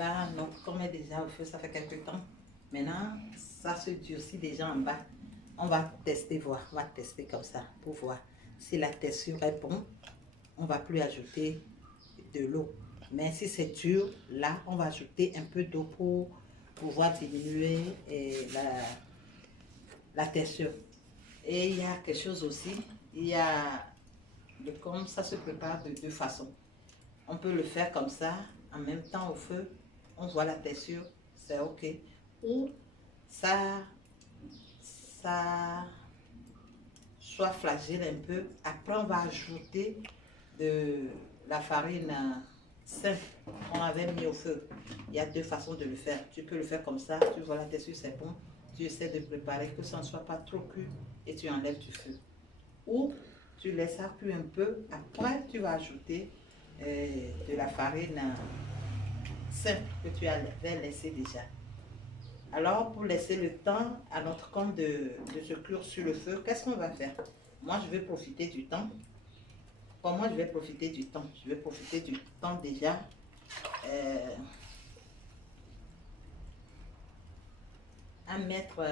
Là, notre com est déjà au feu, ça fait quelques temps. Maintenant, ça se durcit déjà en bas. On va tester, voir. On va tester comme ça pour voir si la texture est bonne. On ne va plus ajouter de l'eau. Mais si c'est dur, là, on va ajouter un peu d'eau pour pouvoir diminuer la texture. Et il y a quelque chose aussi. Il y a le com, ça se prépare de deux façons. On peut le faire comme ça, en même temps au feu. On voit la texture, c'est ok. Ou ça soit flagelle un peu. Après, on va ajouter de la farine simple qu'on avait mis au feu. Il y a deux façons de le faire. Tu peux le faire comme ça, tu vois la texture, c'est bon. Tu essaies de préparer que ça ne soit pas trop cuit et tu enlèves du feu. Ou tu laisses ça cuire un peu. Après, tu vas ajouter de la farine simple que tu avais laissé déjà. Alors, pour laisser le temps à notre com de se cuire sur le feu, qu'est-ce qu'on va faire? Moi, je vais profiter du temps. Comment je vais profiter du temps? Je vais profiter du temps déjà. À mettre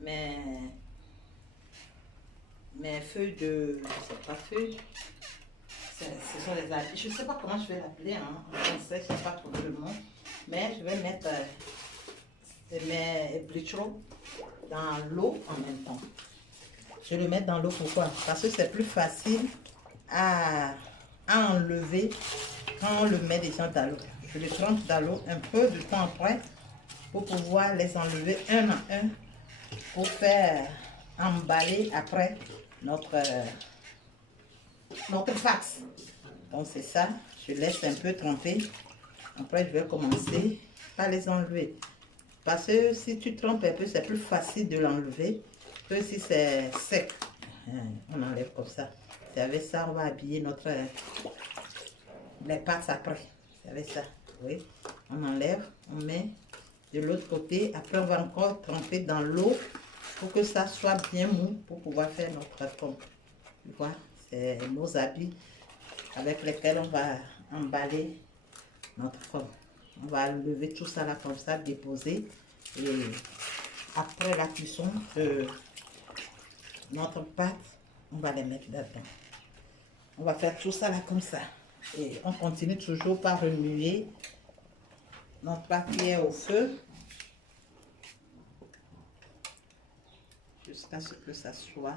mes feuilles de... Je sais pas, feuilles. Ce sont les habits. Je ne sais pas comment je vais l'appeler. Hein. En français, je ne sais pas trouver le mot. Mais je vais mettre mes blichos dans l'eau en même temps. Je le mets dans l'eau, pourquoi? Parce que c'est plus facile à enlever quand on le met déjà dans l'eau. Je le trempe dans l'eau un peu de temps après pour pouvoir les enlever un à un pour faire emballer après notre pâte. Donc c'est ça, je laisse un peu tremper. Après je vais commencer par les enlever. Parce que si tu trempes un peu, c'est plus facile de l'enlever que si c'est sec. On enlève comme ça. C'est avec ça on va habiller les pâtes après. C'est avec ça. Oui. On enlève, on met de l'autre côté. Après on va encore tremper dans l'eau pour que ça soit bien mou pour pouvoir faire notre com. Tu vois, c'est nos habits avec lesquels on va emballer notre com. On va lever tout ça là comme ça, déposer. Et après la cuisson de notre pâte, on va les mettre là-dedans. On va faire tout ça là comme ça. Et on continue toujours par remuer notre papier au feu jusqu'à ce que ça soit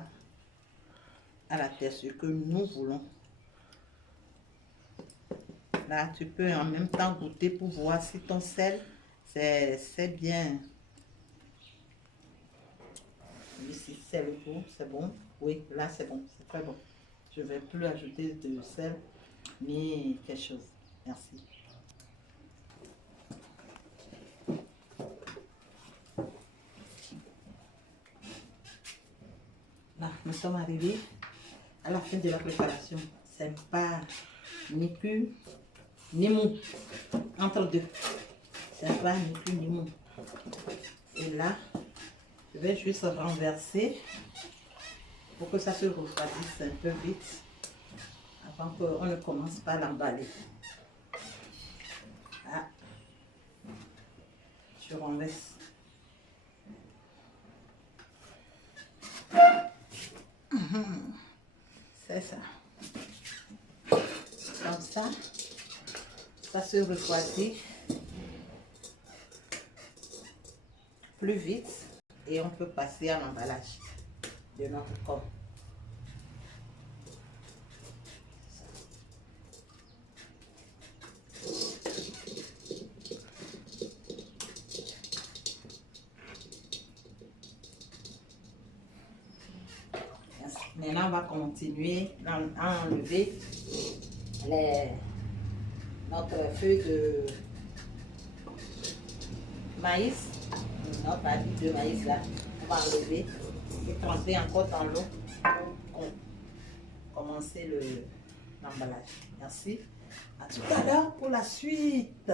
à la texture que nous voulons. Là, tu peux en même temps goûter pour voir si ton sel, c'est bien. Ici, c'est le goût, c'est bon. Oui, là, c'est bon, c'est très bon. Je ne vais plus ajouter de sel, ni quelque chose. Merci. Là, nous sommes arrivés à la fin de la préparation. C'est pas ni cuit, ni mou. Entre deux. C'est pas ni cuit, ni mou. Et là, je vais juste renverser pour que ça se refroidisse un peu vite avant qu'on ne commence pas à l'emballer. Ah. Je renverse. C'est ça. Comme ça se refroidit plus vite et on peut passer à l'emballage de notre com. Maintenant, on va continuer à enlever notre feuille de maïs, notre habit de maïs là. On va enlever et tremper encore dans l'eau pour commencer l'emballage. Merci. À tout à l'heure pour la suite.